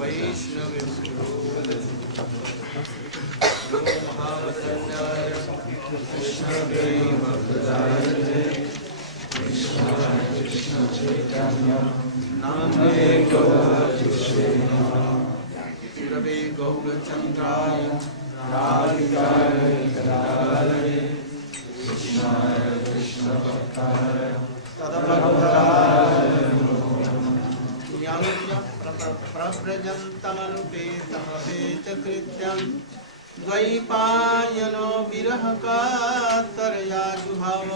वैष्णवेभ्यो महावदन्याय कृष्णप्रेमप्रदायते कृष्णाय कृष्णचैतन्य नामने गौरचुष्वे रवे गौरचन्द्राय राधिकाय तदालये कृष्णाय कृष्णभक्ताय तदभक्ताय यं प्रव्रजन्तमनुपेतमपेतकृत्यं द्वैपायनो विरहकातरया जुहाव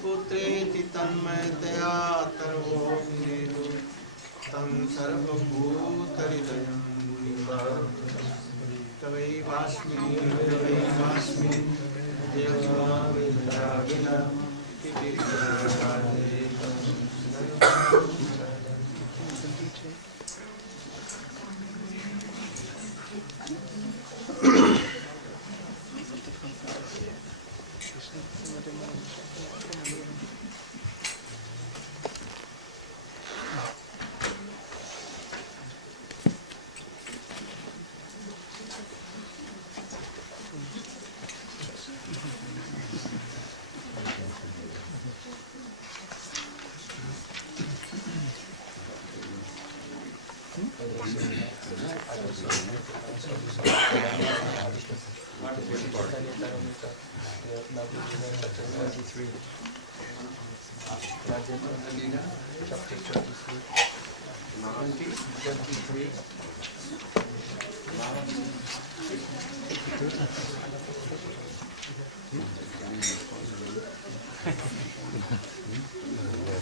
पुत्रेति तन्मयतया तर्वोऽभिनेदो तं सर्वभूतहृदयं तवैवास्मि देवमाविद्राविण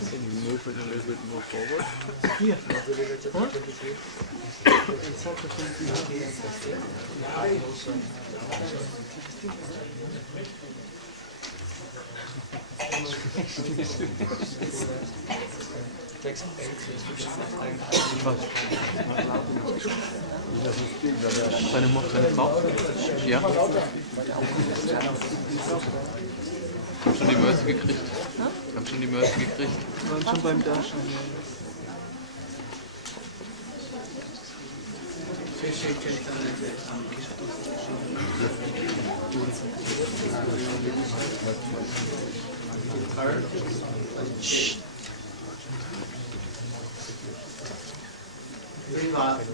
Can you move it a little bit more forward? Here. Huh? Seine Frau? Ja. Haben schon die Mörse gekriegt? Haben schon die Mörse gekriegt? Wir waren schon beim Darschen.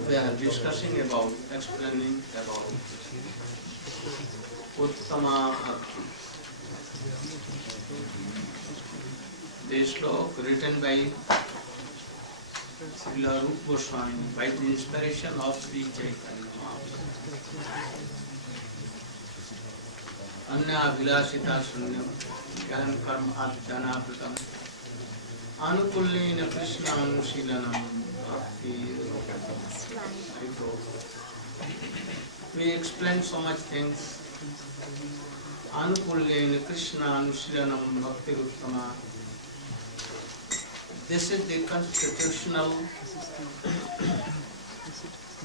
We are discussing about, explaining about Uttama Bhakti. This slok written by Srila Rupa Goswami by the inspiration of Sri Chaitanya Mahaprabhu. Anyabhilashita sunyam karam karma adhyanapratam anukullena krishna anushīlanam bhakti. We explain so much things. Anukullena krishna anushīlanam bhakti uttama. This is the constitutional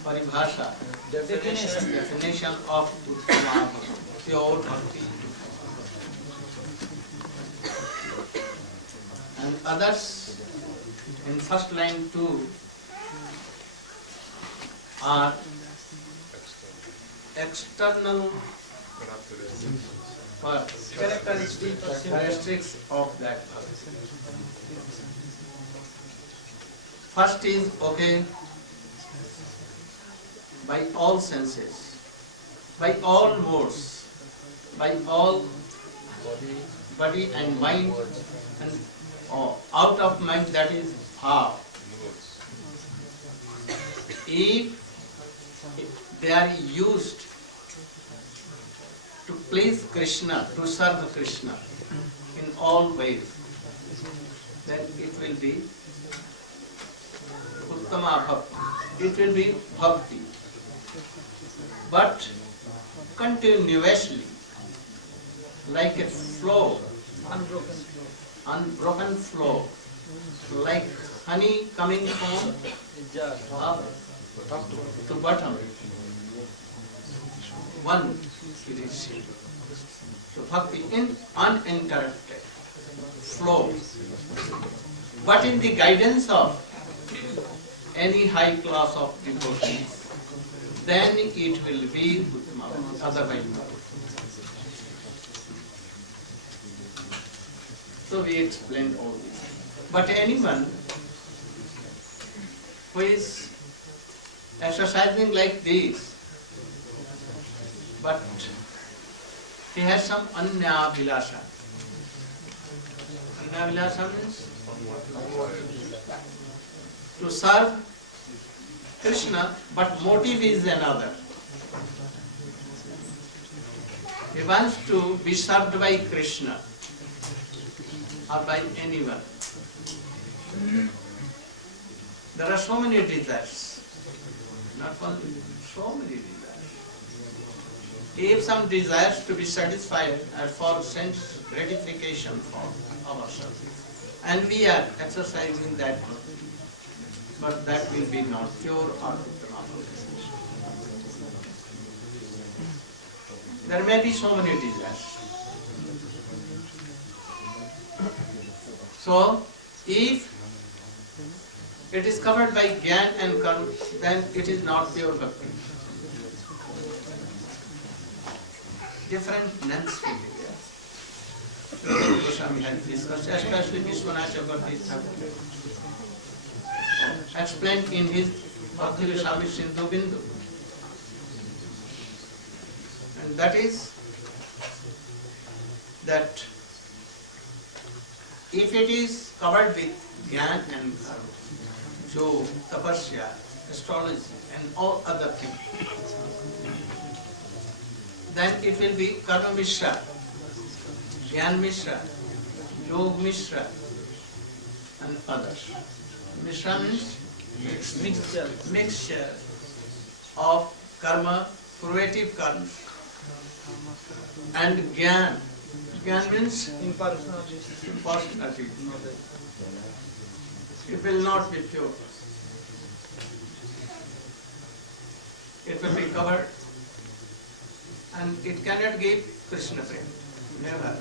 paribhasha, definition of uttama bhakti, pure bhakti. And others in first line too are external characteristics of that bhakti. First is okay by all senses, by all modes, by all body and mind, and out of mind, that is bhav. If they are used to please Krishna, to serve Krishna in all ways, then it will be Uttama Bhakti. It will be Bhakti. But continuously, like a flow, unbroken flow, like honey coming from up to bottom. One it is. So Bhakti in uninterrupted flow. But in the guidance of any high class of devotees, then it will be Uttama, otherwise not. So we explained all this. But anyone who is exercising like this, but he has some anyabhilasha. Anyabhilasha means to serve Krishna, but motive is another. He wants to be served by Krishna or by anyone. There are so many desires, not only, so many desires. If some desires to be satisfied are for sense gratification for ourselves, and we are exercising that, but that will be not pure or uttama. There may be so many desires. So, if it is covered by Gyan and Karma, then it is not pure Bhakti. Different nuance will be there. Goswami has discussed, especially Vishwanath Chakravarti explained in his Bhakti Goswami Sindhu Bindu. And that is that if it is covered with Gyan and Karma, Yoga, Tapasya, astrology and all other things, then it will be Karma Mishra, Gyan Mishra, Yoga Mishra and others. Mishra means mixture of karma, fruitive karma, and Gyan. Gyan means impersonality. It will not be pure. It will be covered, and it cannot give Krishna prema. Never.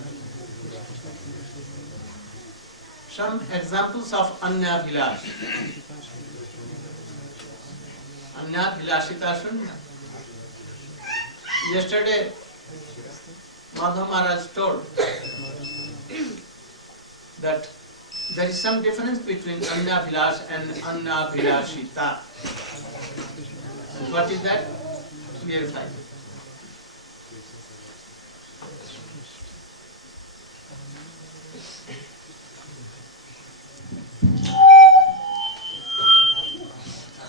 Some examples of anyabhilasha. Anyabhilashita Shunya. Yesterday, Maharaja told that there is some difference between anyabhilash and anyabhilashita. And what is that? Verify.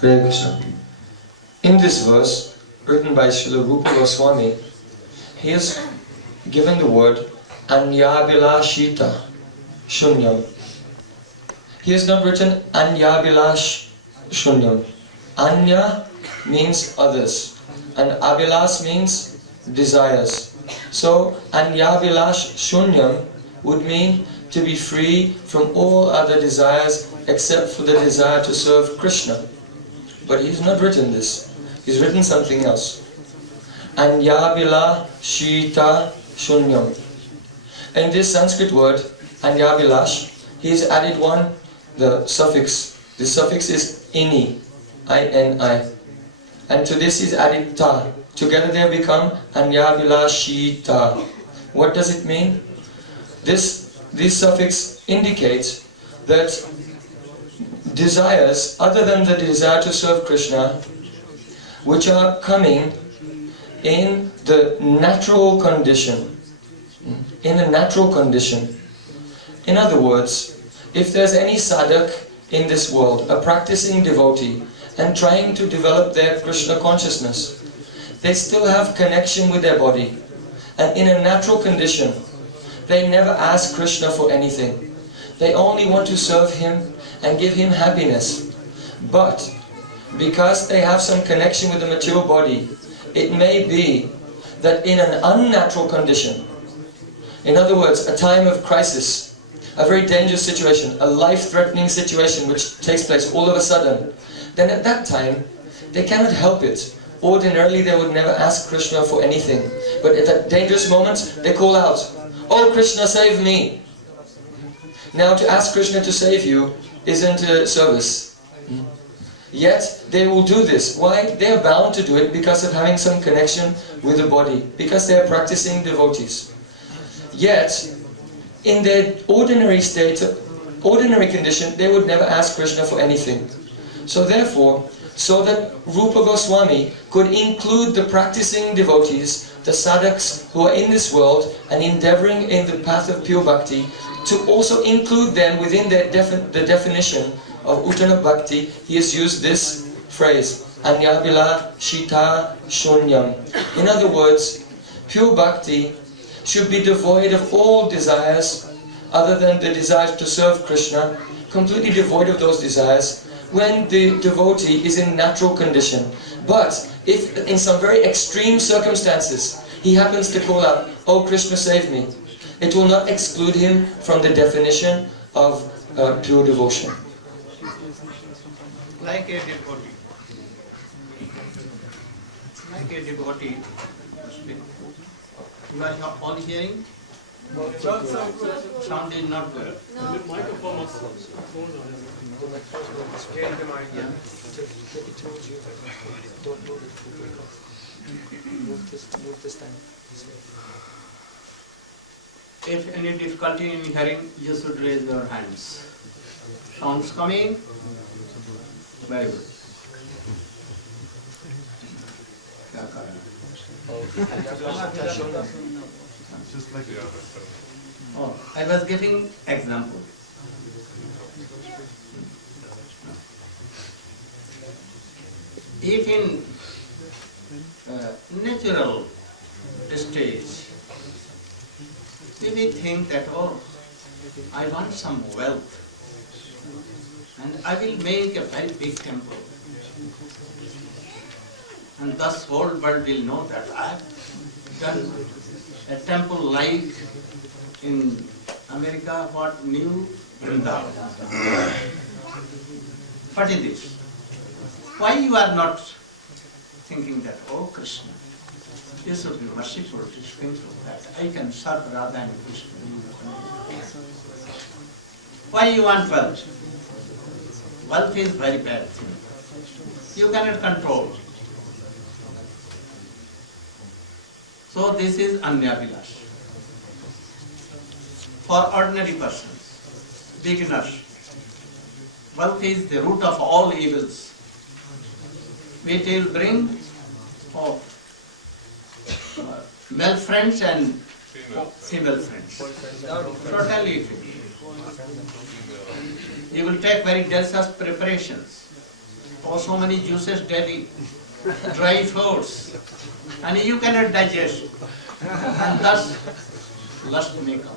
Hare Krishna. In this verse, written by Srila Rupa Goswami, he has given the word anyabhilashita, shunyam. He has not written anyabhilash shunyam. Anya means others, and abhilash means desires. So anyabhilash shunyam would mean to be free from all other desires except for the desire to serve Krishna. But he's not written this. He's written something else. Anyabhilashita shunyam. In this Sanskrit word, anyabhilash, he's added the suffix. The suffix is ini, I-N-I. And to this he's added ta. Together they become anyabhilashita. What does it mean? This suffix indicates that desires other than the desire to serve Krishna, which are coming in the natural condition. In a natural condition. In other words, if there's any sadhak in this world, a practicing devotee, and trying to develop their Krishna consciousness, they still have connection with their body. And in a natural condition, they never ask Krishna for anything. They only want to serve Him and give Him happiness. But because they have some connection with the material body, it may be that in an unnatural condition, in other words, a time of crisis, a very dangerous situation, a life-threatening situation which takes place all of a sudden, then at that time, they cannot help it. Ordinarily, they would never ask Krishna for anything. But at that dangerous moment, they call out, "Oh Krishna, save me!" Now to ask Krishna to save you isn't a service. Yet they will do this. Why? They are bound to do it because of having some connection with the body, because they are practicing devotees. Yet, in their ordinary state, ordinary condition, they would never ask Krishna for anything. So therefore, so that Rupa Goswami could include the practicing devotees, the sadhaks who are in this world and endeavoring in the path of pure bhakti, to also include them within the definition of Uttana Bhakti, he has used this phrase, anyabhilashita shunyam. In other words, pure bhakti should be devoid of all desires other than the desire to serve Krishna, completely devoid of those desires when the devotee is in natural condition. But if in some very extreme circumstances he happens to call out, "Oh Krishna, save me," it will not exclude him from the definition of pure devotion. Like a devotee, you are all hearing? Sound is not good. If any difficulty in hearing, you should raise your hands. Sounds coming? Very good. Oh, I was giving example. If in natural stage, we may think that, oh, I want some wealth and I will make a very big temple. And thus whole world will know that I have done a temple like in America, what, New Vrindavan. What is this? Why you are not thinking that, oh Krishna, you should be merciful to think that I can serve Radha and Krishna. Why you want wealth? Wealth is very bad thing. You cannot control. So this is anyabhilash. For ordinary persons, beginners, wealth is the root of all evils. It will bring male friends and female friends. Totally it will. You will take very delicious preparations. Oh, so many juices daily, dry foods, and you cannot digest, and thus lust may come.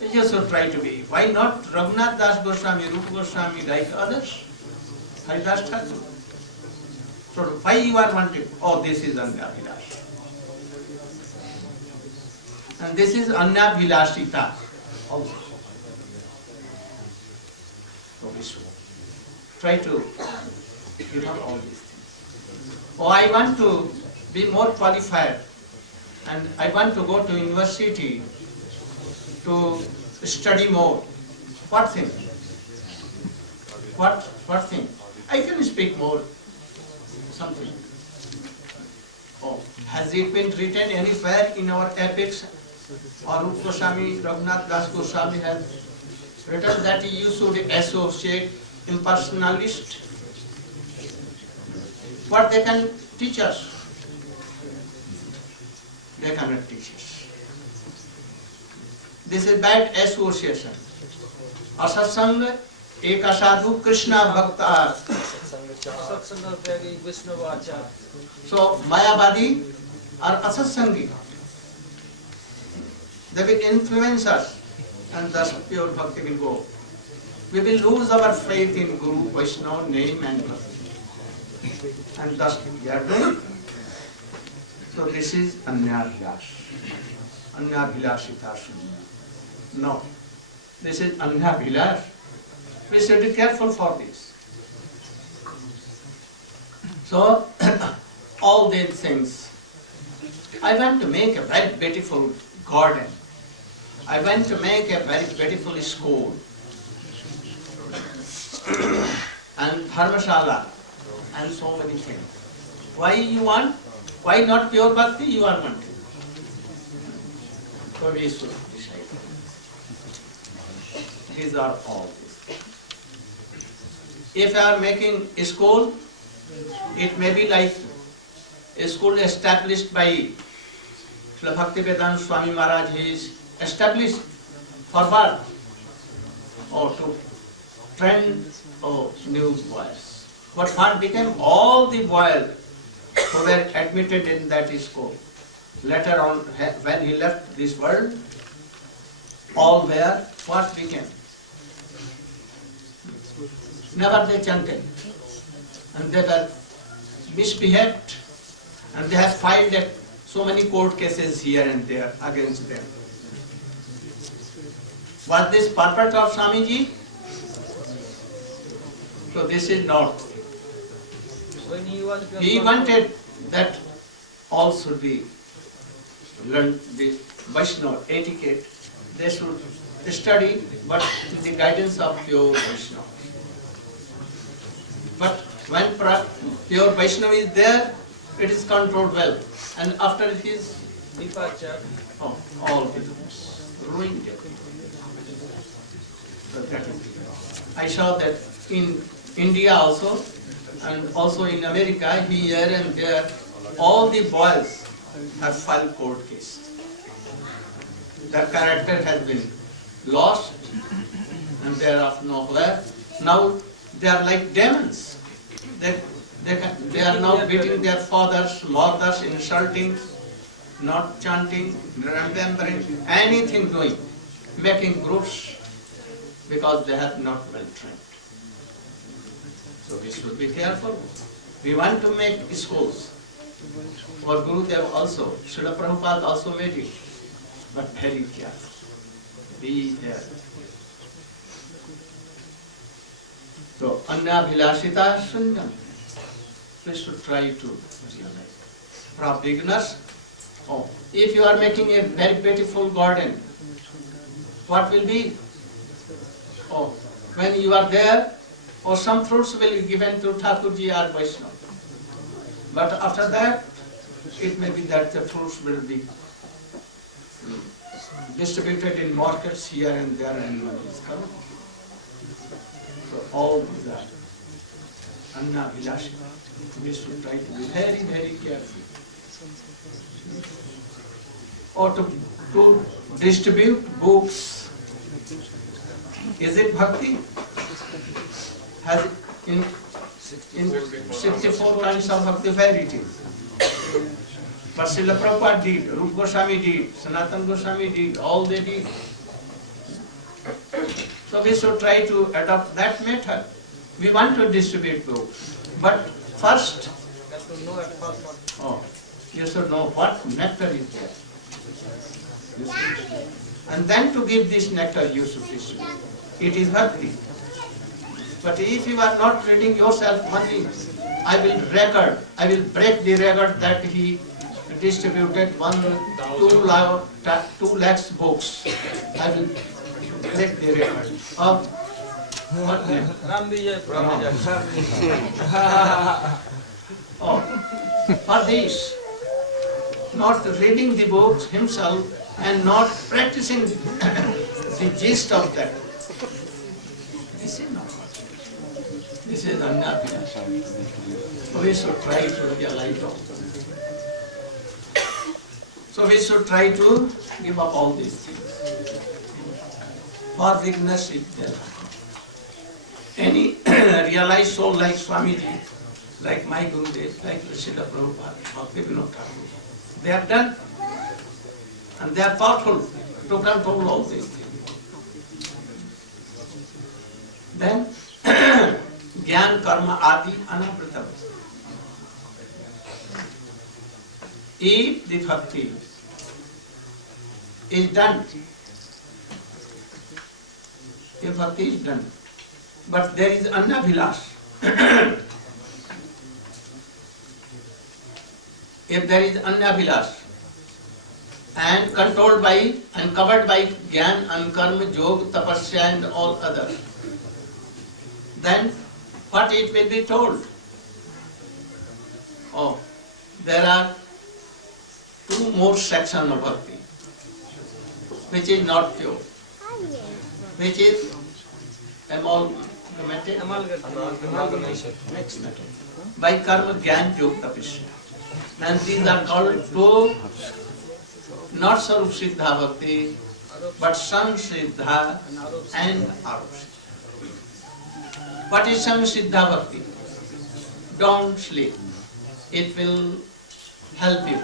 You should try to be. Why not Raghunath Das Goswami, Rupa Goswami, like others? Haridas Thakur. So why you are wanting? Oh, this is anyabhilash. And this is anyabhilashita also. So we should try to give up all these things. Oh, I want to be more qualified and I want to go to university to study more. What thing? What thing? I can speak more. Something. Oh, has it been written anywhere in our epics? Or Rupa Goswami, Raghunath Das Goswami has written that you should associate impersonalist. What they can teach us? They cannot teach us. This is bad association. Asatsanga, eka sadhu, Krishna bhakta. So, Mayavadi are asatsangi. They will influence us and thus pure bhakti will go. We will lose our faith in Guru, Vaishnava, name and bhakti. And thus we are doing. So this is anyabhilash. Anyabhilashita. No. This is anyabhilash. We should be careful for this. So, all these things. I want to make a very beautiful garden. I want to make a very beautiful school. and dharmashala and so many things. Why you want? Why not pure bhakti? You are wanting. So we should decide. These are all these things. If you are making a school, it may be like a school established by Srila Bhaktivedanta Swami Maharaj. He is established for what? Or to train new boys. But what became all the boys who were admitted in that school? Later on, when he left this world, all were what became? Never they chanted. And they were misbehaved. And they have filed so many court cases here and there against them. Was this purpose of Swamiji? So this is not. He wanted that all should be learned the Vaishnava etiquette. They should study, but in the guidance of pure Vaishnava. But when pure Vaishnava is there, it is controlled well. And after his departure, all becomes ruined. So that is. I saw that in India also, and also in America, here and there, all the boys have filed court case. Their character has been lost, and they are of nowhere. Now they are like demons. They are now beating their fathers, mothers, insulting, not chanting, remembering, anything doing, making groups, because they have not well trained. So we should be careful. We want to make schools. For Gurudev also, Srila Prabhupada also made it, but very careful. Be there. So, anyabhilashita sundam. We should try to realize. For beginners, if you are making a very beautiful garden, what will be? When you are there, some fruits will be given to Thakurji or Vaishnava. But after that, it may be that the fruits will be distributed in markets here and there, and money is coming. So all these are anyabhilashita. We should try to be very, very careful. Or to distribute books. Is it bhakti? Has in 64 kinds of bhakti varieties. But Srila Prabhupada did, Rupa Goswami did, Sanatana Goswami did, all they did. So we should try to adopt that method. We want to distribute books. But first, you should know what nectar is there. And then to give this nectar you should distribute. It is bhakti. But if you are not reading yourself money, I will break the record that he distributed 2 lakhs books. I will break the record of what name? For this, not reading the books himself and not practicing the gist of that. This is not what. This is anyabhilashita. We should try to realize all. So we should try to give up all these things. For weakness is there. Any realized soul like Swamiji, like my Gurudev, like Srila Prabhupada, Bhakti-Vinod Thakur, they are done. And they are powerful to control all these things. Then, Gyan, Karma, Adi, Anapratam. If the bhakti is done, if bhakti is done, but there is anyabhilash. If there is anyabhilash and controlled by and covered by Gyan and Karma, Yoga, Tapasya and all others, then what it will be told? Oh, there are two more sections of bhakti, which is not pure, which is amalgamated by karma, gyan, yoga, tapasya. And these are called two, not Sarup Siddha Bhakti, but San Siddha and Arup Siddha. What is San Siddha Bhakti? Don't sleep. It will help you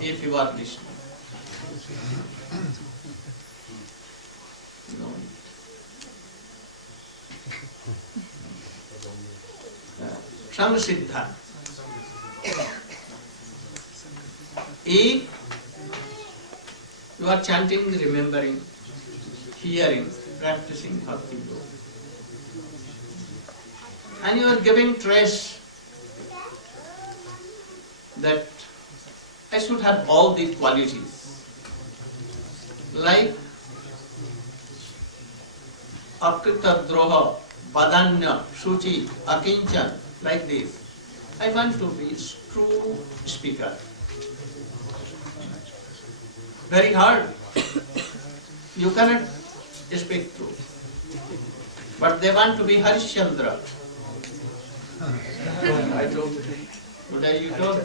if you are listening. Sam Siddha. If you are chanting, remembering, hearing, practicing bhakti yoga, and you are giving trace that I should have all these qualities, like Akrita Droha, Badanya, Shuchi, Akinchan, like this. I want to be true speaker. Very hard. You cannot speak true. But they want to be Harishchandra. I told him. Today you told?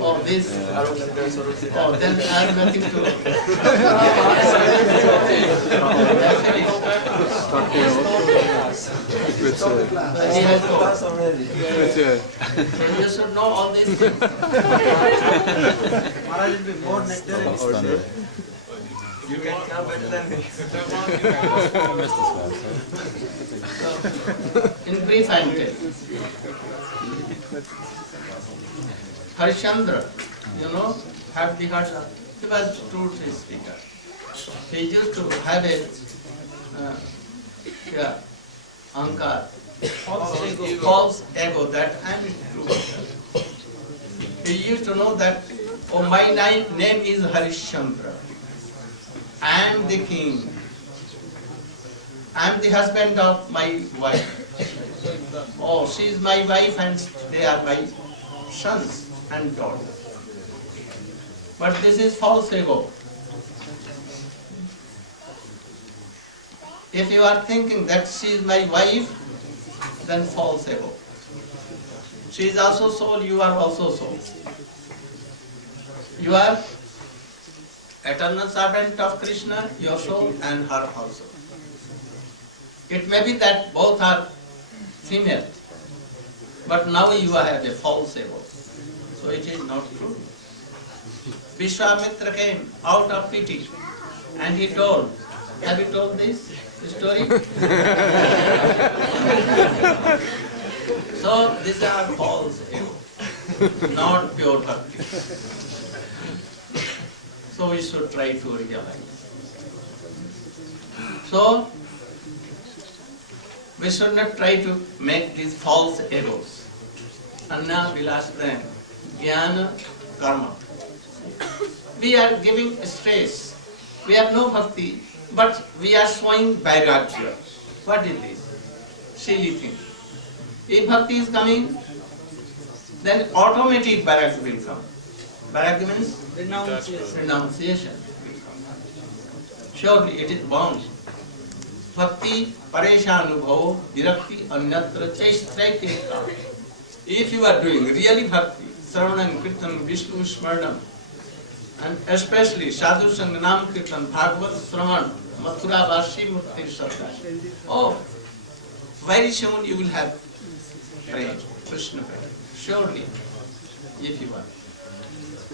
Oh, this. Oh, then I have nothing to. He has told. You should know all these things. Maharaj will be more nectar. You can come better than me. In brief, I am telling. Harishchandra, had the heart. He was truth speaker. He used to have a ankar, false ego that I am true. He used to know that, oh, my name is Harishchandra. I am the king. I am the husband of my wife. Oh, she is my wife and they are my sons and daughters. But this is false ego. If you are thinking that she is my wife, then false ego. She is also soul, you are also soul. You are eternal servant of Krishna, your soul, and her also. It may be that both are female, but now you have a false ego. So it is not true. Vishwamitra came out of pity and he told, have you told this story? So these are false ego, not pure bhakti. So we should try to realize. So we should not try to make these false egos. Anyabhilashita, jnana, karma. We are giving stress. We have no bhakti, but we are showing vairagya. What is this? Silly thing. If bhakti is coming, then automatic vairagya will come. Vairagya means renunciation. Surely it is bound. Bhakti pareshanubhavo virakti anyatra chaistraiketa. If you are doing really bhakti, Sravanam, Kirtan, Vishnu Smaranam, and especially Sadhu Sanganam Kirtan, Bhagavad Sravan, Mathura Vashi Murti Sadhya. Oh, very soon you will have prayed, Krishna prayed. Surely, if you are.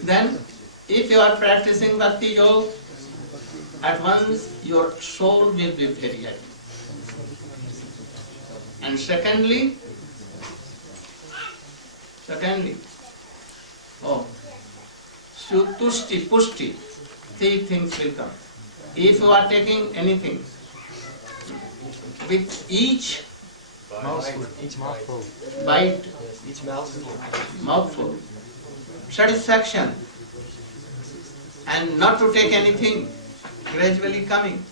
Then, if you are practicing bhakti yoga, at once your soul will be very happy. And secondly, Tushti, Pushti, three things will come. If you are taking anything, with each bite, Each mouthful, satisfaction, and not to take anything, gradually coming,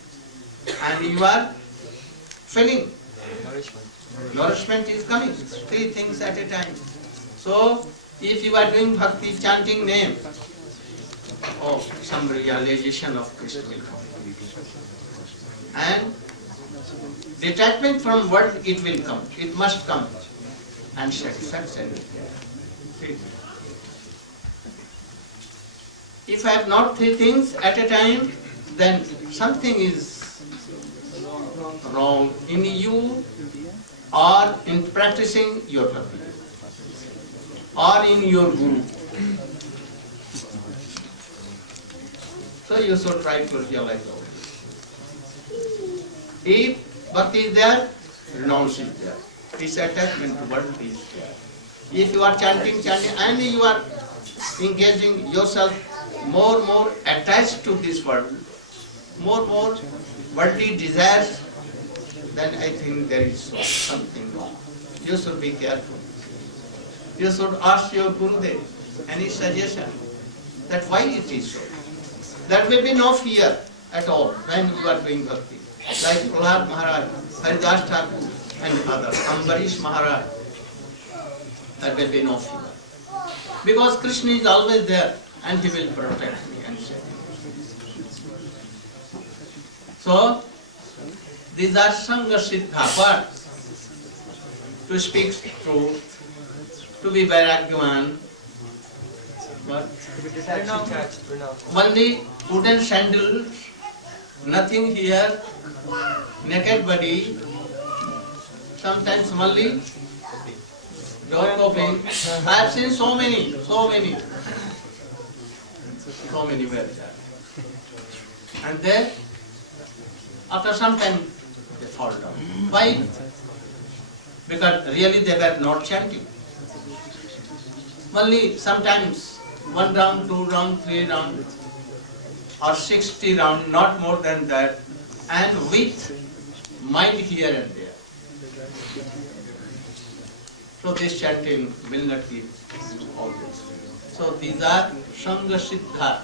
and you are filling. Nourishment is coming. 3 things at a time. So, if you are doing bhakti, chanting name, some realization of Krishna will come. And detachment from world, it will come. It must come. And satisfaction. If I have not 3 things at a time, then something is wrong in you or in practicing your bhakti or in your guru. So you should try to realize all this. If bhakti is there, renounce is there. This attachment to world is there. If you are chanting, and you are engaging yourself more attached to this world, more worldly desires, then I think there is something wrong. You should be careful. You should ask your Gurudev any suggestion that why it is so. There will be no fear at all when you are doing bhakti. Like Prahlad Maharaj, Haridas Thakur and others, Ambarish Maharaj, there will be no fear. Because Krishna is always there and he will protect me and save me. So, these are Sangha Siddha, but to speak truth, to be Vairagyavan, but only wooden sandals, nothing here, naked body, sometimes only door coping. I have seen so many were there. And then, after some time, they fall down. Why? Because really they were not chanting. Only sometimes 1 round, 2 round, 3 round, or 60 round, not more than that, and with mind here and there. So this chanting will not give all this. So these are Sangha Siddha.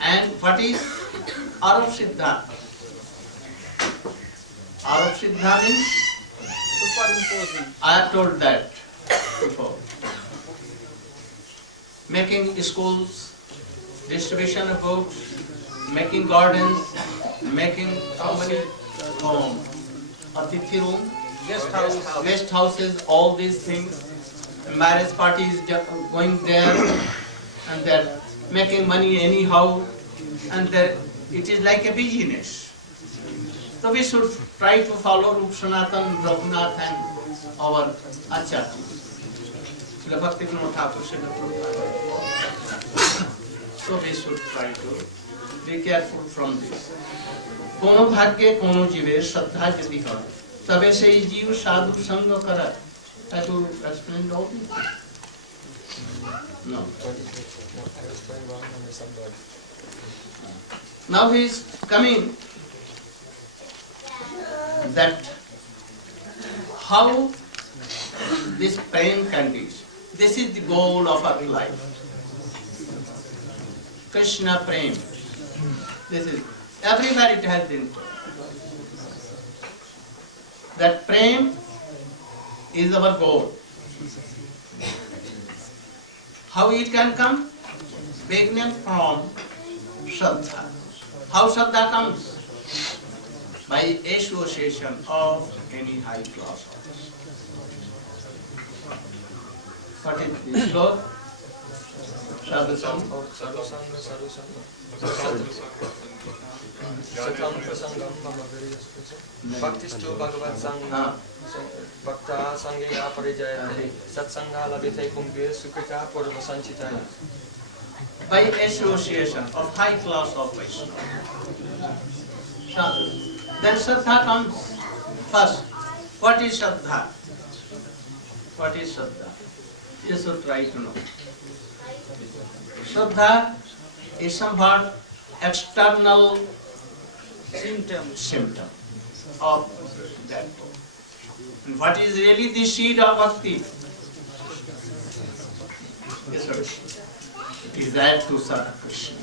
And what is Arup Siddha? Arup Siddha means superimposing. I have told that before. Making schools, distribution of books, making gardens, making so many atithi room, guest houses, all these things, marriage parties going there, and they're making money anyhow, and it is like a business. So we should try to follow Rup Sanatan, Raghunath and our Acharya. Srila Bhakti Thakur, Srila Prabhupada. So we should try to be careful from this. Kono bhagye kono jive shraddha jati har. Tabe se jiv sadhu sangha kara. Have you explained all this? No. Now he is coming that how this pain can be. This is the goal of our life. Krishna Prem. This is everywhere it has been told. That Prem is our goal. How it can come? Beginning from Shraddha. How Shraddha comes? By association of any high class office. What is this slok? Sadhu Sangha. Bhaktistu Bhagavat Sangha Bhakta Sangha Parijayate Satsangha Labhite Kumbhir Sukrita Purva Sanchitaya. By association of high class of Vaishnava. Then Shraddha comes first. What is Shraddha? What is Shraddha? You should try to know. Shraddha is somewhat external symptom of that. And what is really the seed of bhakti? Yes, sir. Desire to serve Krishna.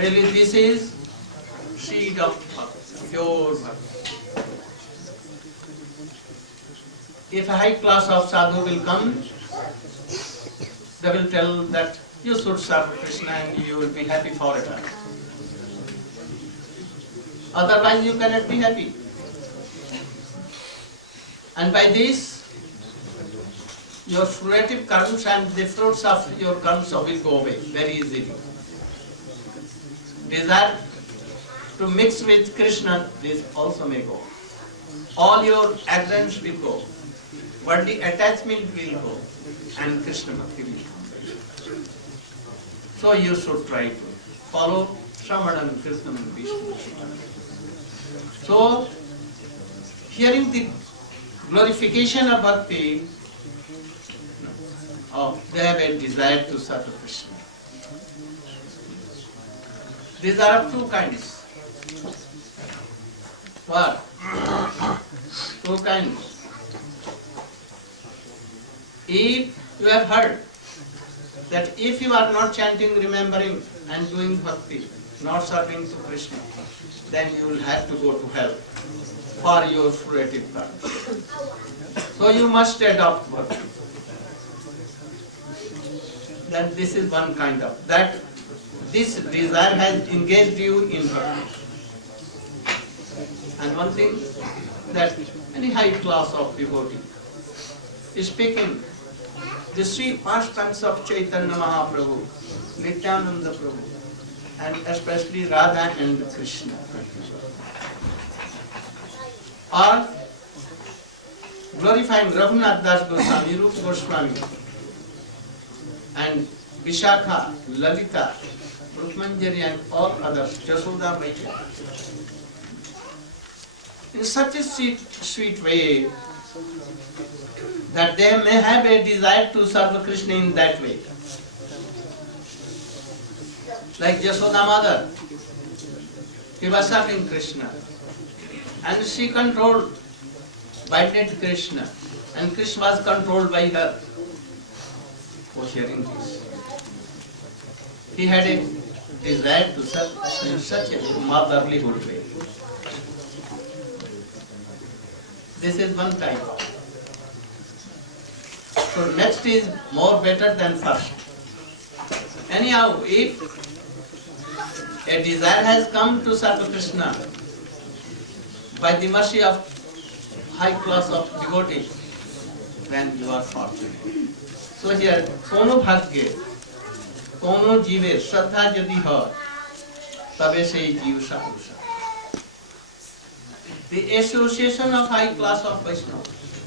Really, this is seed of bhakti. pure bhakti. If a high class of sadhu will come, they will tell that you should serve Krishna and you will be happy forever. Otherwise you cannot be happy. And by this, your fruitive karmas and the fruits of your karmas will go away very easily. Desire to mix with Krishna, this also may go. All your actions will go. Worldly attachment will go. And Krishna Bhakti will come. So you should try to follow Shravan, Krishna and Vishnu. So, hearing the glorification of Bhakti, they have a desire to serve Krishna. These are of two kinds. What? Two kinds. If you have heard that if you are not chanting, remembering and doing bhakti, not serving to Krishna, then you will have to go to hell for your fruitive karma. So you must adopt bhakti. Then this is one kind of, that this desire has engaged you in bhakti. And one thing, that any high class of devotee is speaking the sweet pastimes of Chaitanya Mahaprabhu, Nityananda Prabhu, and especially Radha and Krishna. Or glorifying Raghunath Das Goswami, Rupa Goswami, and Vishakha, Lalita, Rukmanjari and all others, Jasoda Maya. In such a sweet way that they may have a desire to serve Krishna in that way. Like Jasoda mother, she was serving Krishna and she controlled by Krishna and Krishna was controlled by her. For hearing this, he had a desire to serve Krishna in such a motherly good way. This is one type. So next is more better than first. Anyhow, if a desire has come to serve Krishna by the mercy of high class of devotees, then you are fortunate. So here, kono bhagye, kono jive, shraddha jadi ho, tabe se jiv sapusha. The association of high class of Vaishnava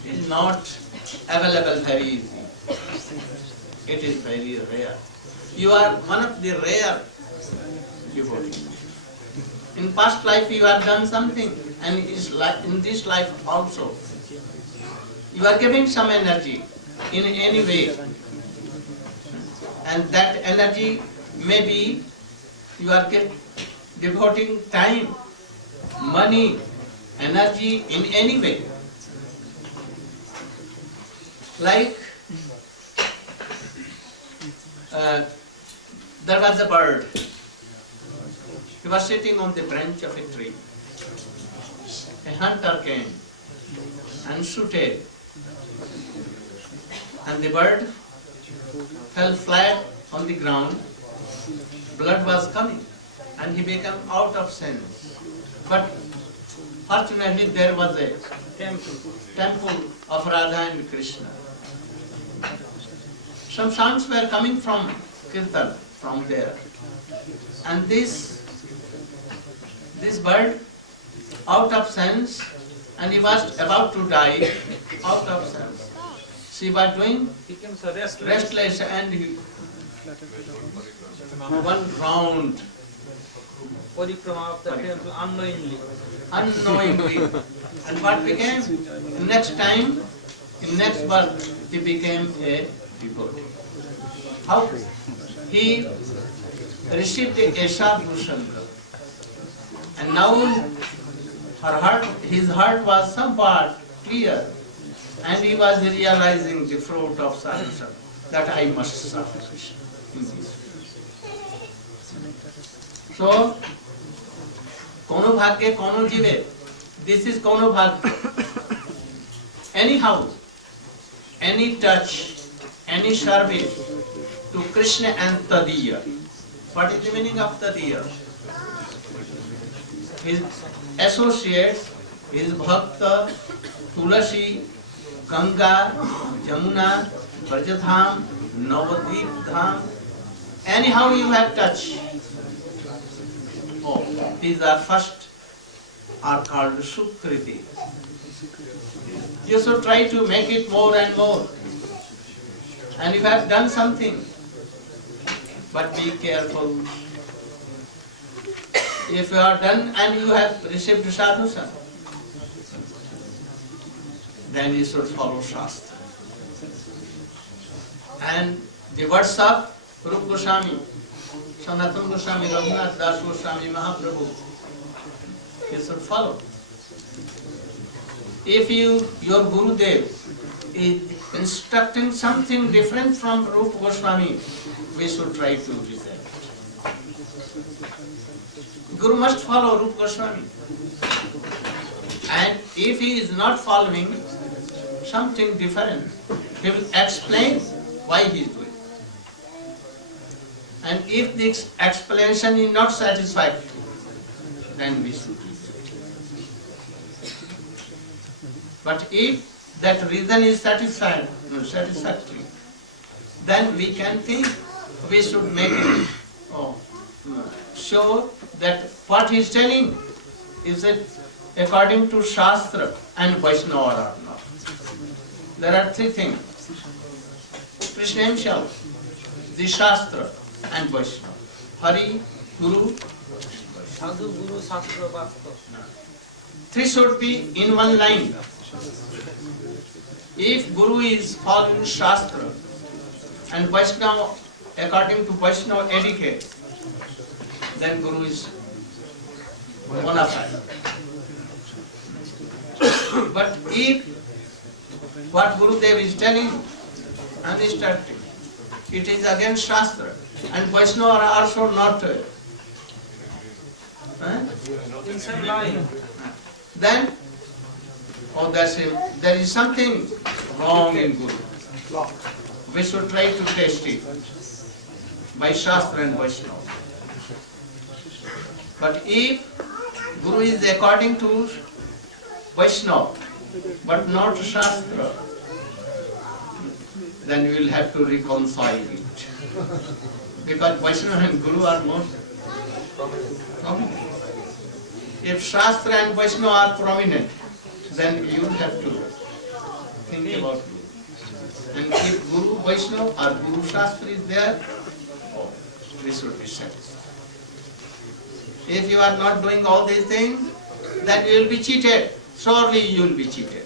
is not available very easy. It is very rare. You are one of the rare devotees. In past life you have done something, and in this life also. You are giving some energy in any way. And that energy may be you are devoting time, money, energy in any way. Like there was a bird. He was sitting on the branch of a tree. A hunter came and shooted, and the bird fell flat on the ground. Blood was coming, and he became out of sense. But fortunately, there was a temple of Radha and Krishna. Some sounds were coming from Kirtan, from there. And this bird, out of sense, and he was about to die, out of sense. She was doing restless and he one round Parikrama of the temple unknowingly. And what became? Next time, in next birth, he became a devotee. How? He received the Esha Bhushandra. And now his heart was somewhat clear, and he was realizing the fruit of sadhana, that I must serve Krishna in this way. So, Kono bhagye, kono jive. This is kono bhagya. Anyhow, any touch, any service to Krishna and Tadiya. What is the meaning of Tadiya? His associates, his Bhakta, Tulasi, Ganga, Jamuna, Brajadham, Navadvip Dham. Anyhow you have touch. Oh, these are first are called Sukriti. You should try to make it more and more. And you have done something. But be careful. If you are done and you have received sadhusana, then you should follow Shastra. And the words of Rupa Goswami, Sanatana Goswami, Raghunath Das Goswami, Mahaprabhu, you should follow. If your Gurudev is instructing something different from Rupa Goswami, we should try to resist. Guru must follow Rupa Goswami. And if he is not following something different, he will explain why he is doing. And if the explanation is not satisfactory, then we should resist. But if that reason is satisfactory, then we can think we should make it sure that what he is telling is it according to Shastra and Vaishnava or not. There are three things. Krishna himself, the Shastra and Vaishnava. Hari, Guru, Sadhu, Guru, Shastra, Bhakta. three should be in one line. If Guru is following Shastra and Vaishnava according to Vaishnava etiquette, then Guru is bona fide. But if what Gurudev is telling and instructing, it is against Shastra and Vaishnava are also not In some line. then there is something wrong in Guru. We should try to test it by Shastra and Vaishnava. But if Guru is according to Vaishnava, but not Shastra, then we will have to reconcile it. Because Vaishnava and Guru are more prominent. If Shastra and Vaishnava are prominent, then you have to think about it. And if Guru Vaishnava or Guru Shastra is there, we should be satisfied. If you are not doing all these things, then you will be cheated. Surely you will be cheated.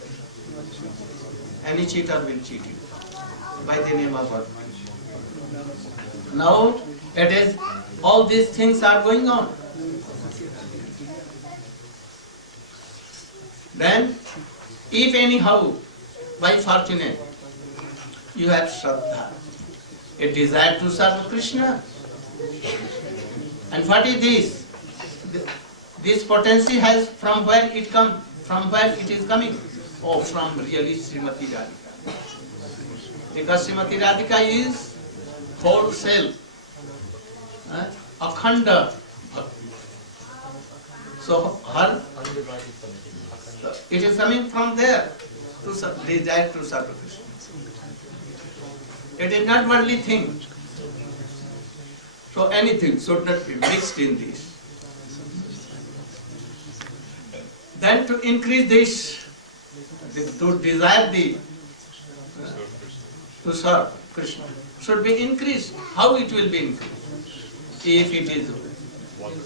Any cheater will cheat you by the name of God. Now it is all these things are going on. Then, if anyhow, by fortune, you have Shraddha, a desire to serve Krishna. And what is this? This potency has from where it comes, from where it is coming? Oh, from really Srimati Radhika. Because Srimati Radhika is wholesale, akhanda bhakti. So her, it is coming from there to desire to serve Krishna. It is not worldly thing. So anything should not be mixed in this. Then to increase this, to desire to serve Krishna, should be increased. How it will be increased? If it is water,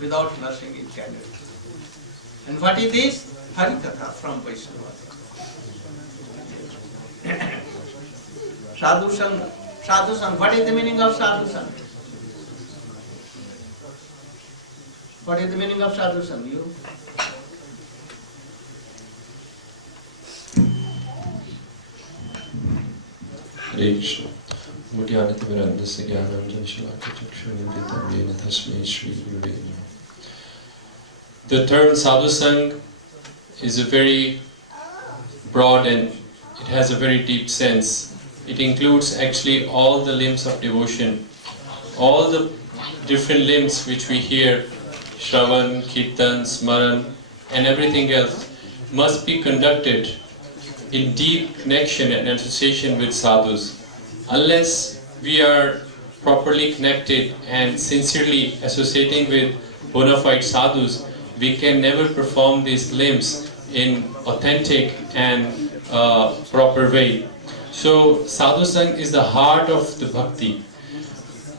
without nothing it cannot. And what is this? Harikatha from Vaishnava. Sadhu Sangha. Sadhu Sangha. What is the meaning of Sadhu Sangha? What is the meaning of Sadhu Sangha? You? Hare Krishna. Mudyanatimirandasya Gyananjana Shalakachakshunimritam Yena Tasmai Shri Gurave Namaha. The term sadhusang is a very broad and it has a very deep sense. It includes actually all the limbs of devotion, all the different limbs which we hear, Shravan, Kirtan, Smaran and everything else must be conducted in deep connection and association with sadhus. Unless we are properly connected and sincerely associating with bona fide sadhus, we can never perform these limbs in authentic and proper way. So sadhu sang is the heart of the bhakti.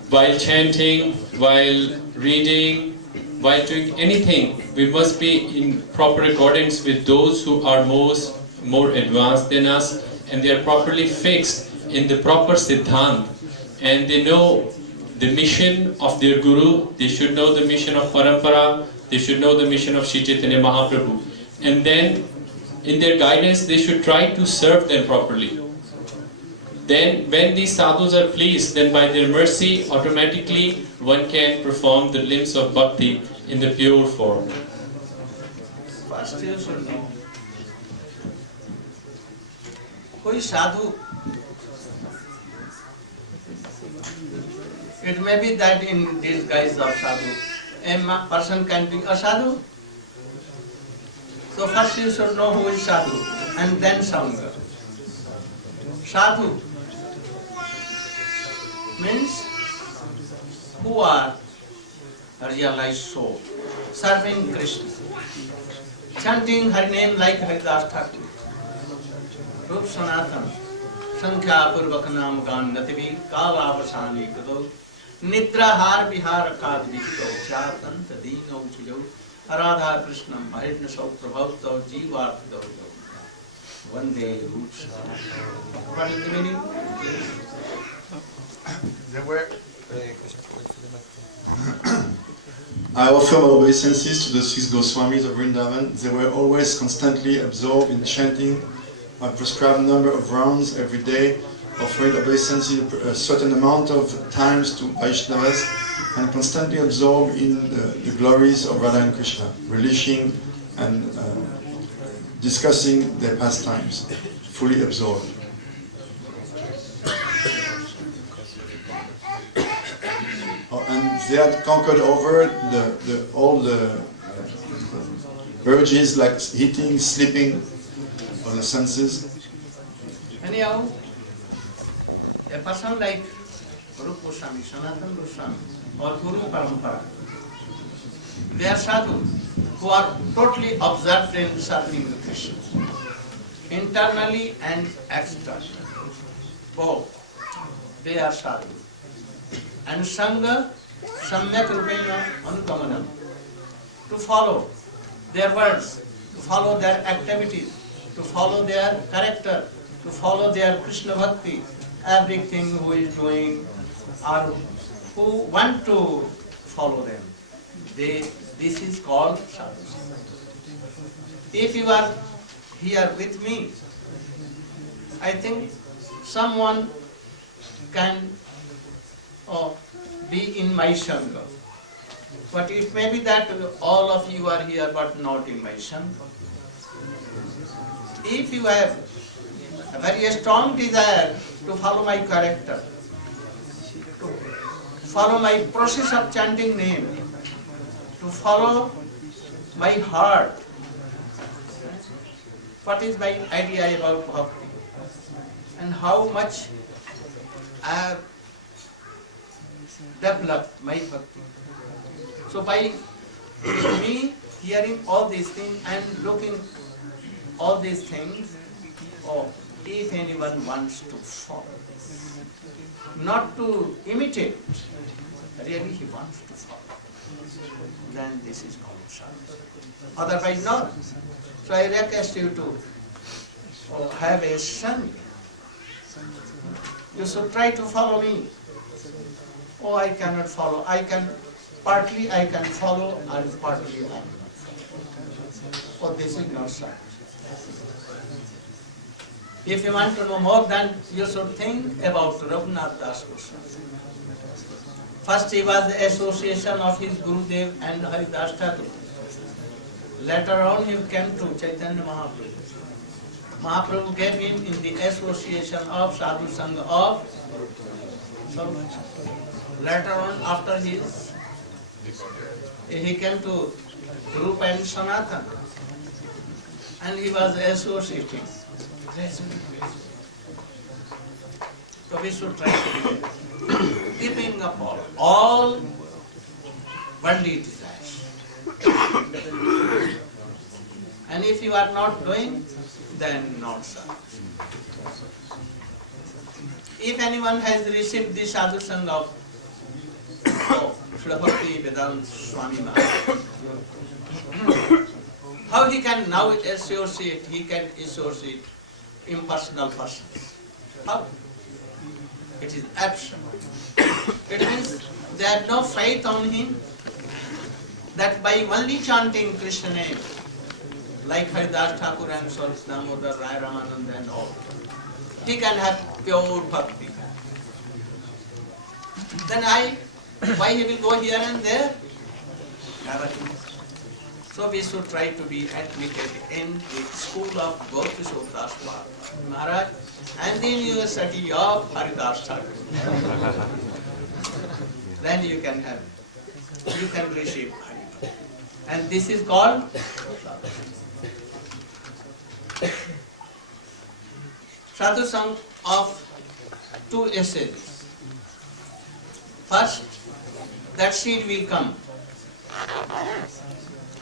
While chanting, while reading, while doing anything, we must be in proper accordance with those who are more advanced than us, and they are properly fixed in the proper siddhant, and they know the mission of their guru. They should know the mission of parampara. They should know the mission of Sri Chaitanya Mahaprabhu, and then in their guidance they should try to serve them properly. Then when these sadhus are pleased, then by their mercy automatically one can perform the limbs of bhakti in the pure form. First you should know who is sadhu. It may be that in disguise of sadhu, a person can be a sadhu. So first you should know who is sadhu and then sangha. Sadhu means who are realized soul, serving Krishna, chanting her name like Haridas Thakur, Rup Sanatan, Sankhya Purvak Nam Gan Nativi, Kala Vasani Kado, Nitra Har Vihar Kad Vihto, Chatan Tadino Chiyo, Aradha Krishnam, Haritna Sau Prabhavto, Jivat Dodo. One day Rup Sanatan. What is the meaning? I offer my obeisances to the 6 Goswamis of Vrindavan. They were always constantly absorbed in chanting a prescribed number of rounds every day, offering obeisances a certain amount of times to Vaishnavas, and constantly absorbed in the glories of Radha and Krishna, relishing and discussing their pastimes, fully absorbed. And they had conquered over all the urges like eating, sleeping, or the senses. Anyhow, a person like Rupa Goswami, Sanatana Goswami, or Guru Parampara, they are sadhu who are totally observed in serving the Krishna, internally and externally. Both, they are sadhu. And Sangha, Samyak Rupena Anukamanam, to follow their words, to follow their activities, to follow their character, to follow their Krishna Bhakti, everything who is doing or who want to follow them. This is called sadhu. If you are here with me, I think someone can be in my Sangha. But it may be that all of you are here but not in my Sangha. If you have a very strong desire to follow my character, to follow my process of chanting name, to follow my heart, what is my idea about bhakti, and how much I have developed my bhakti. So by me hearing all these things and looking all these things, if anyone wants to follow this, not to imitate, really he wants to follow, then this is called sadhu. Otherwise not. So I request you to have a sangha. You should try to follow me. Oh, I cannot follow. Partly I can follow and partly I cannot follow. Oh, this is not sadhu. If you want to know more, then you should think about Raghunath Das Goswami. First he was the association of his Gurudev and Haridas Thakur. Later on he came to Chaitanya Mahaprabhu. Mahaprabhu gave him in the association of Sadhu Sangha of. So later on, after he came to Rupa and Sanatana, and he was associating. So we should try to be keeping up all worldly desires. And if you are not doing, then not so. If anyone has received the Sadhu Sangha of Srila Bhakti Swami Maharaj, how he can now associate? He can associate impersonal persons. How? It is absent. It means they have no faith on him that by only chanting Krishna name, like Haridas Thakur and Swarup Damodar, Rai Ramananda and all, he can have pure bhakti. Then why he will go here and there? Never. So we should try to be admitted in the school of Gaur-Kishore Das Maharaj and the University of Haridas Thakur. Then you can receive Hari. And this is called Sadhu Sangha of two essays. First, that seed will come,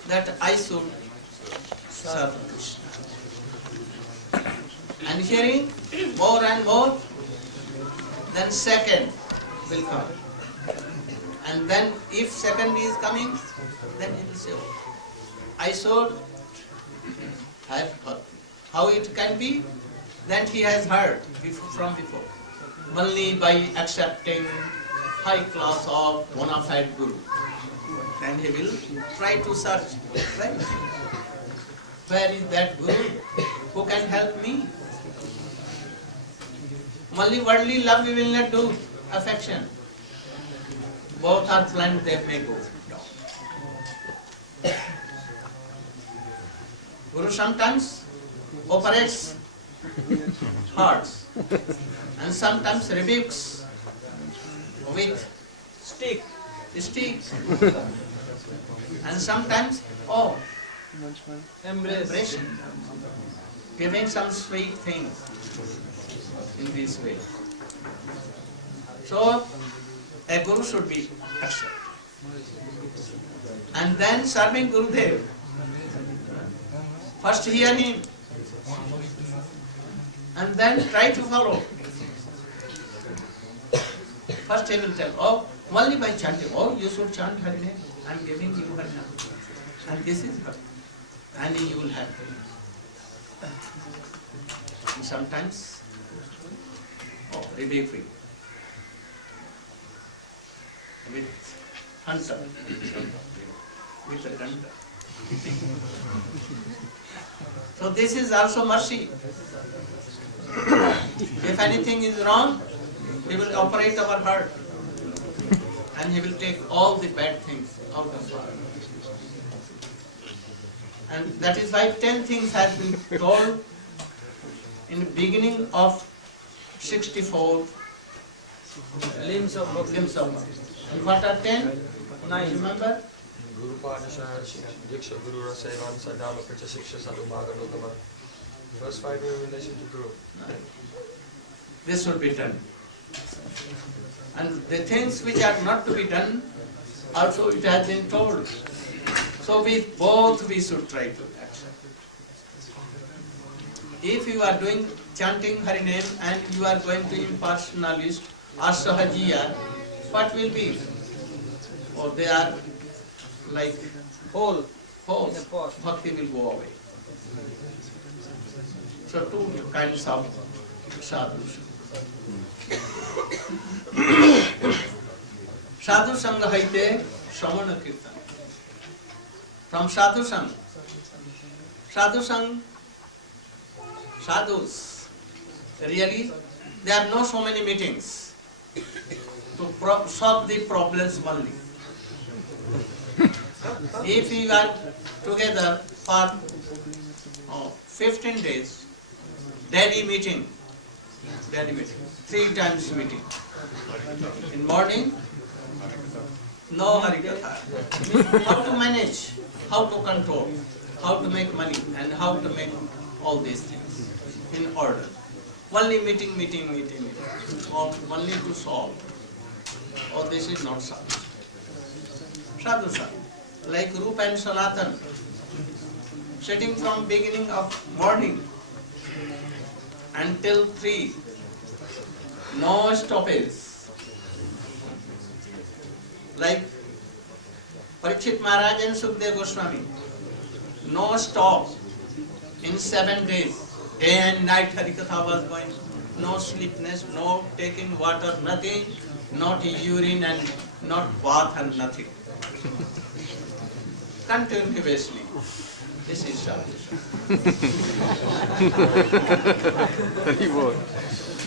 that I should serve Krishna. And hearing more and more, then second will come. And then if second is coming, then he will say, oh, I should have bhakti. How it can be? Then he has heard from before. Only by accepting high class of bona fide guru. Then he will try to search. Right? Where is that guru who can help me? Only worldly love we will not do. Affection. Both are planned, they may go down. Guru sometimes operates hearts and sometimes rebukes with stick, and sometimes embrace, giving some sweet things in this way. So a guru should be accepted, and then serving Gurudev. First hear him, and then try to follow. First he will tell, only by chanting, you should chant Hari name. I am giving you Hari name. And this is Bhakti. And you will have it. And sometimes, rebuke with hunter, with a hunter. So this is also mercy. If anything is wrong, he will operate our heart and he will take all the bad things out of our heart. And that is why 10 things have been told in the beginning of 64 limbs of Bhakti. And what are 10? 9, remember? Guru Padasha, Diksha Guru Rasevan, Sadama Pracha Shiksha Sadhu Bhaganotama. First 5 in relation to Guru. This should be done. And the things which are not to be done, also it has been told. So we should try to accept. If you are doing chanting Hari name and you are going to impersonalist or sahajiya, what will be? They are like holes. Bhakti will go away. So two kinds of sadhus. Sadhu Sangha haite Samana Kirtan. From Sadhu Sangha. Sadhu Sangha, sadhus really, there are no so many meetings to solve the problems only. If you are together for 15 days, daily meeting, 3 times meeting. In morning, no Harikatha. How to manage, how to control, how to make money, and how to make all these things in order. Only meeting. Only to solve. Oh, this is not sadhu. Sadhu sadhu. Like Rupa and Sanatan, sitting from beginning of morning until 3, no stoppage. Like Parikshit Maharaja and Sukdev Goswami, no stop in 7 days, day and night Harikatha was going, no sleepiness, no taking water, nothing, not urine and not bath and nothing. Continuously. This is sadhu.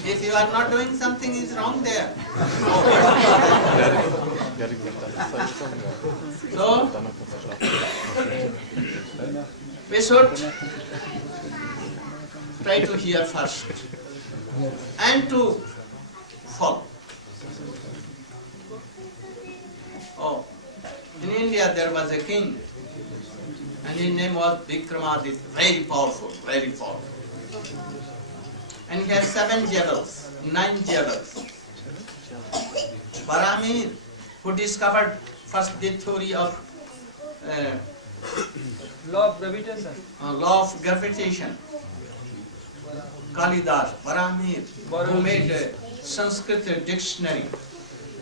If you are not doing something, is wrong there. So, we should try to hear first and to follow. Oh, in India there was a king and his name was Vikramaditya, very powerful, very powerful. And he had 7 jewels, 9 jewels. Brahmin, who discovered first the theory of law of gravitation. Law of gravitation. Kalidas, Brahmin, who made a Sanskrit dictionary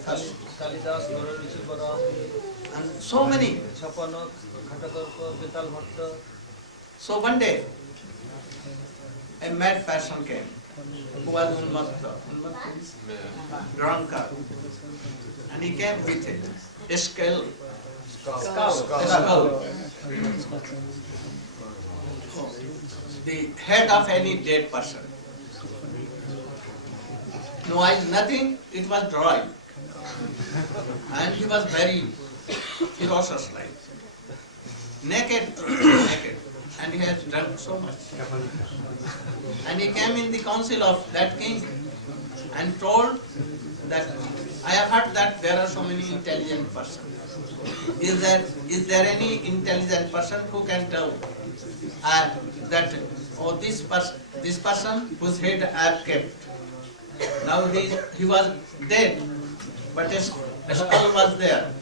first. Kalidas, Bararuchi, Brahmin, And so many. Chapanak, Khatakarpa, Betal Bhatta. So one day, a mad person came, who was Unmatta. Unmatta is drunkard. And he came with a skull. Skull. The head of any dead person. No eyes, nothing, it was dry. And he was very ferocious like. Naked. And he has drunk so much. And he came in the council of that king and told that I have heard that there are so many intelligent persons. Is there any intelligent person who can tell that this person whose head I have kept, now he was dead, but his skull was there.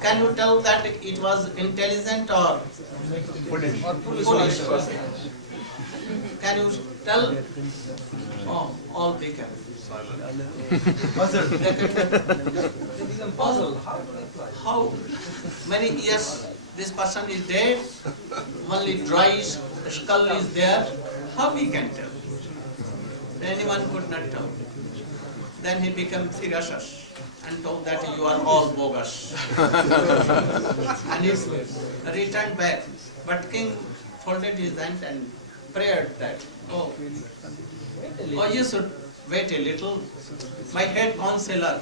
Can you tell that it was intelligent or foolish? Can you tell? Oh, all became. They become puzzled. How many years this person is dead? Only dry skull is there. How we can tell? Anyone could not tell. Then he became ferocious and told that you are all bogus. And he returned back. But king folded his hand and prayed that, oh, you should wait a little. My head counselor,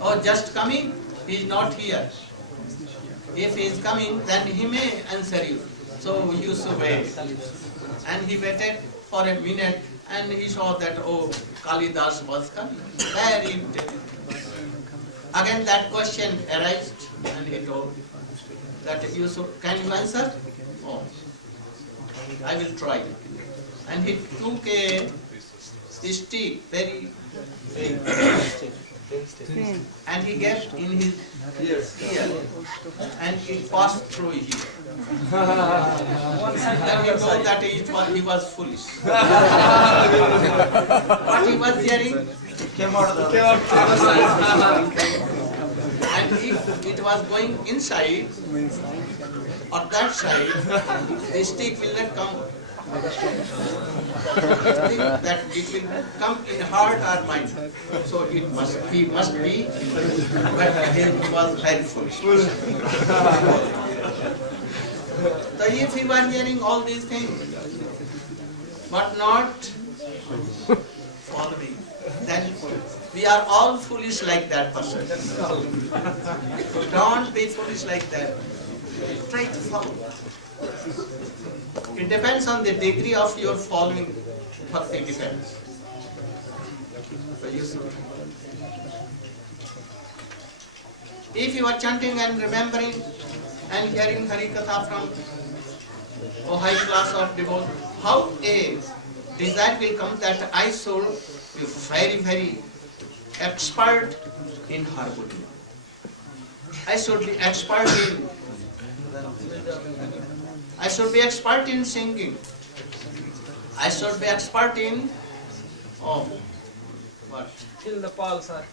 oh, just coming, he is not here. If he is coming, then he may answer you. So you should wait. And he waited for a minute and he saw that, oh, Kalidas was coming. Very intelligent. Again that question arose and he told that you should, can you answer? Oh, I will try. And he took a stick, very big, and he gave in his ear, and it passed through here. Then he told that he was foolish. What he was hearing came out of the and if it was going inside or that side, the stick will not come. Think that it will come in heart or mind. So he must be, but he was very foolish. So if he was hearing all these things, but not follow me. Then we are all foolish like that person. Don't be foolish like that. Try to follow. It depends on the degree of your following. Bhakti depends. So you see. If you are chanting and remembering and hearing Hari Katha from a high class of devotion, how a desire will come that I should be very, very expert in harmony. I should be expert in singing. I should be expert in what? Till the pulse, sir.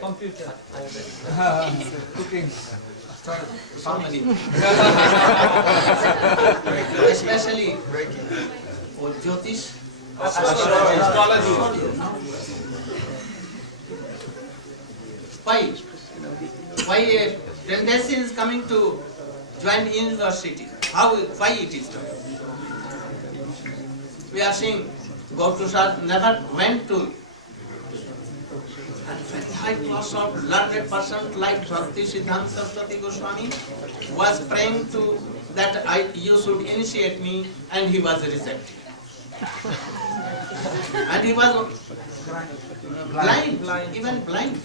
Computer. Cooking. So many. Especially Jyotish. Astrology. Why a tendency is coming to join university? Why it is done? We are seeing Gautama never went to and very high class of learned person like Bhakti Siddhanta Saraswati Goswami was praying to that you should initiate me, and he was rejected. And he was blind, even blind.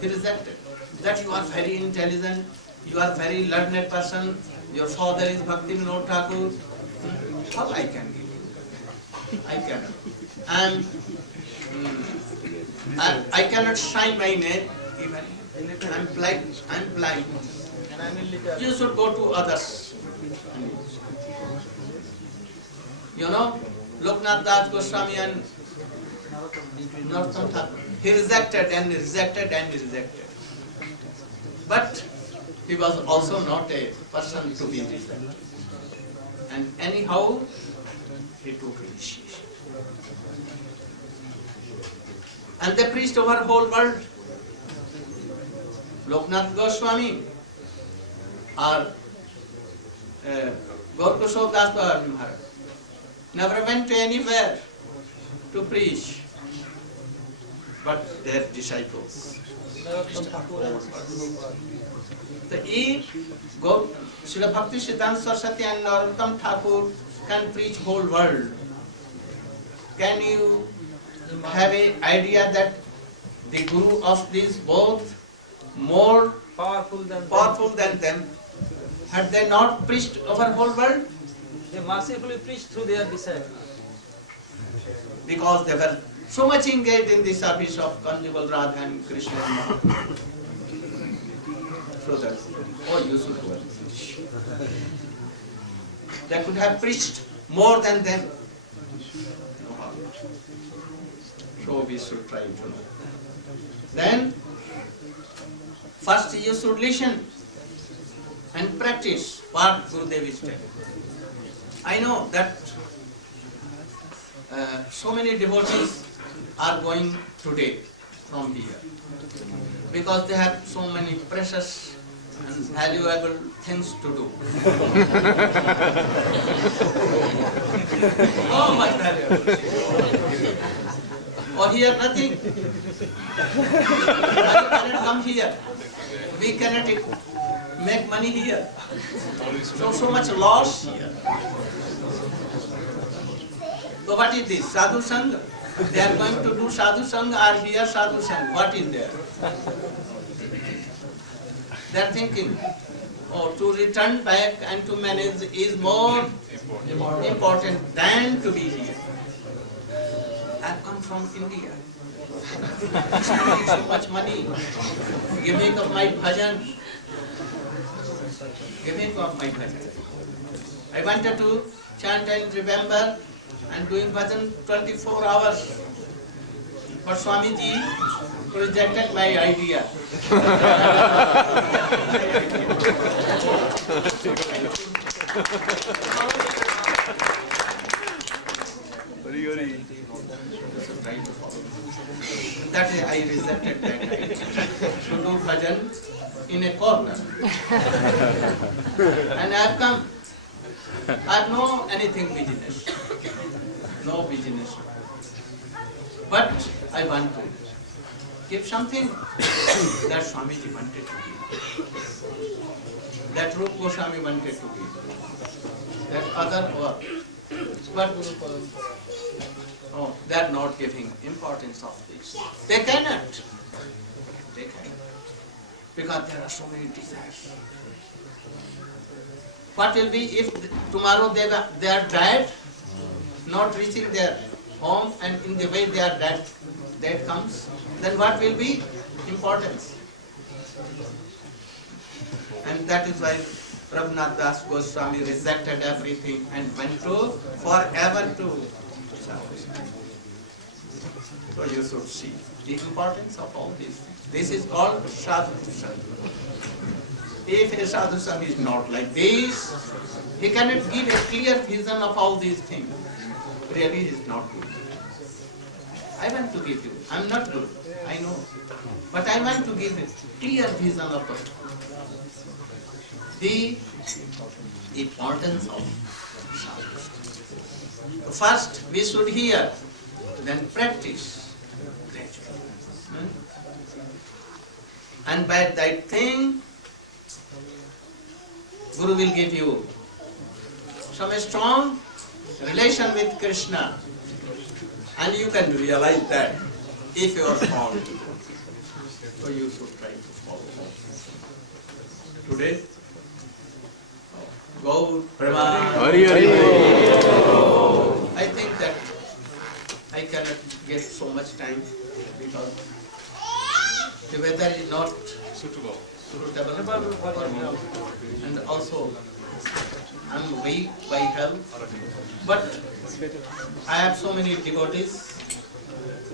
He rejected. That you are very intelligent, you are very learned person, your father is Bhakti Vinod Thakur. How I can give you? I cannot. And I cannot sign my name even. I'm blind. And I'm illiterate. You should go to others. You know, Loknath Das Goswami and Narottam Thakur. He rejected and rejected and rejected. But he was also not a person to be rejected. And anyhow, he took initiation. And they preached over the whole world. Loknath Goswami or Gaurkishore Das Maharaja never went to anywhere to preach, but their disciples. So if Srila Bhakti Siddhanta Saraswati and Narottam Thakur can preach whole world, can you have an idea that the Guru of these both more Powerful than them? Had they not preached over whole world? They mercifully preached through their disciples. Because they were so much engaged in the service of conjugal Radha and Krishna. So that, you should go and preach. They could have preached more than them. So we should try to know. Then, first you should listen and practice what Gurudev is telling. I know that so many devotees are going today from here because they have so many precious and valuable things to do. So much valuable. Or here nothing. Money cannot come here. We cannot make money here. So much loss here. So what is this? Sadhu Sangha. They are going to do Sadhu Sangha or here Sadhu Sangha. What is there? They are thinking, to return back and to manage is more important than to be here. I have come from India. Spending so much money. Giving up my bhajan. Giving up my bhajan. I wanted to chant and remember and doing bhajan 24 hours. But Swamiji rejected my idea. That I rejected that idea. To do bhajan in a corner. And I have come I have no anything business. No business. But I want to give something that Swamiji wanted to give. That Rupa Goswami wanted to give. That other work. But they are not giving importance of this. They cannot. They cannot. Because there are so many desires. What will be if tomorrow they are dead, not reaching their home, and in the way they are dead, death comes, then what will be importance? And that is why Prabhupada Das Goswami rejected everything and went to forever to sadhu. So you should see the importance of all these things. This is called sadhu. If a sadhu is not like this, he cannot give a clear vision of all these things. Really, he is not good. I want to give you. I am not good. I know. But I want to give a clear vision of the importance of sadhu. First, we should hear, then practice gradually. And by that thing, Guru will give you some strong relation with Krishna, and you can realize that if you are found, so you should try to follow. Today, go Prabha. I think that I cannot get so much time because the weather is not suitable for me, and also I am weak by health. But I have so many devotees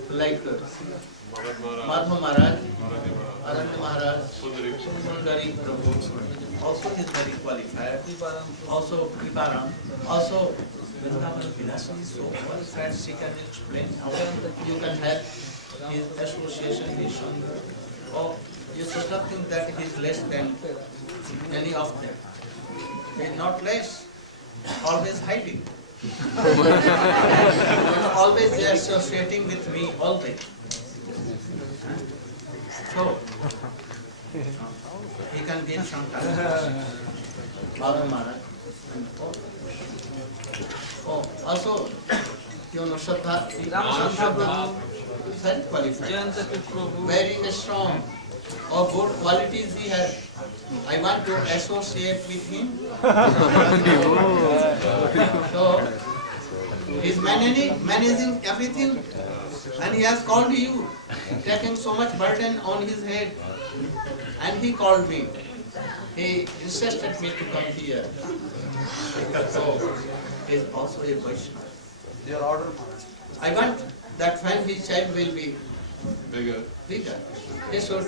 like Madhva Maharaj, Aranya Maharaj, Sundari Prabhu. Also he is very qualified. Also Kriparam. Also Vrindavan Vilasan is so qualified. She can explain how you can have his association, his Sundar. Oh, you should not think that he is less than any of them. He is not less. Always hiding. Always they are associating with me, always. So, he can give some time. Baba Maharaj. Oh, also, you know, Shraddha, very qualified, very strong. Or good qualities he has. I want to associate with him. So, he is managing everything, and he has called you, taking so much burden on his head. And he called me. He insisted me to come here. So, he is also a Vaishnava. Your order. I want that when his child will be bigger, he should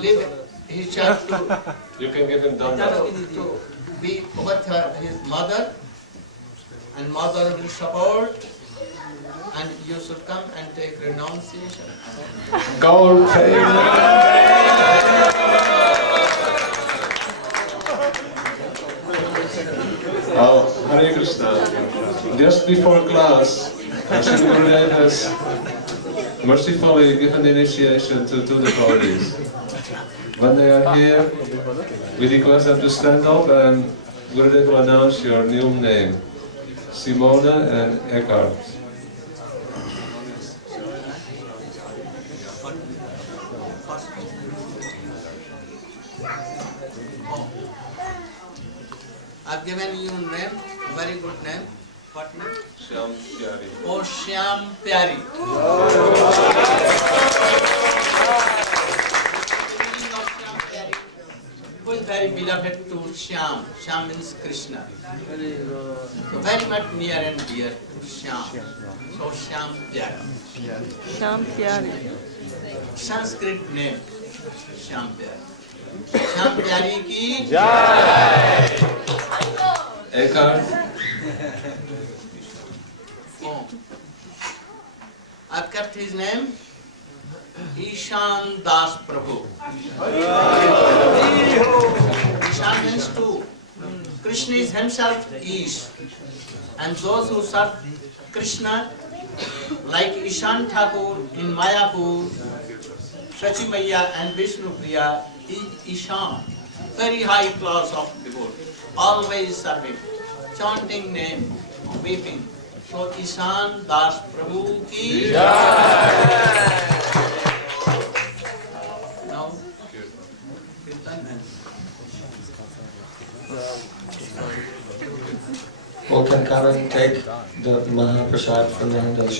leave his child to, You can give him dana. to be with his mother, and mother will support, and you should come and take renunciation. Go. Oh, Hare Krishna. Just before class, Srila Gurudev has mercifully given initiation to two devotees. When they are here, we request them to stand up and Gurudev will announce your new name, Simona and Eckhart. I've given you a name, very good name. What name? Shyam Pyari. Oh, Shyam Pyari. Who is very beloved to Shyam. Shyam means Krishna. So very much near and dear to Shyam. So Shyam Pyari. Shyam Pyari. Sanskrit name, Shyam Pyari. Shyam Pyari ki Jai. Eckhart. Oh. I've kept his name, Ishan Das Prabhu. Ishan means two. Krishna is himself Ish, and those who serve Krishna, like Ishan Thakur in Mayapur, Shachi Maya and Vishnu Priya, is Ishan, very high class of devotee, always serving, chanting name, weeping. So Ishan Das Prabhu ki Jai. Now, Kirtan and Well, can Karen take the Mahaprasad from the hand of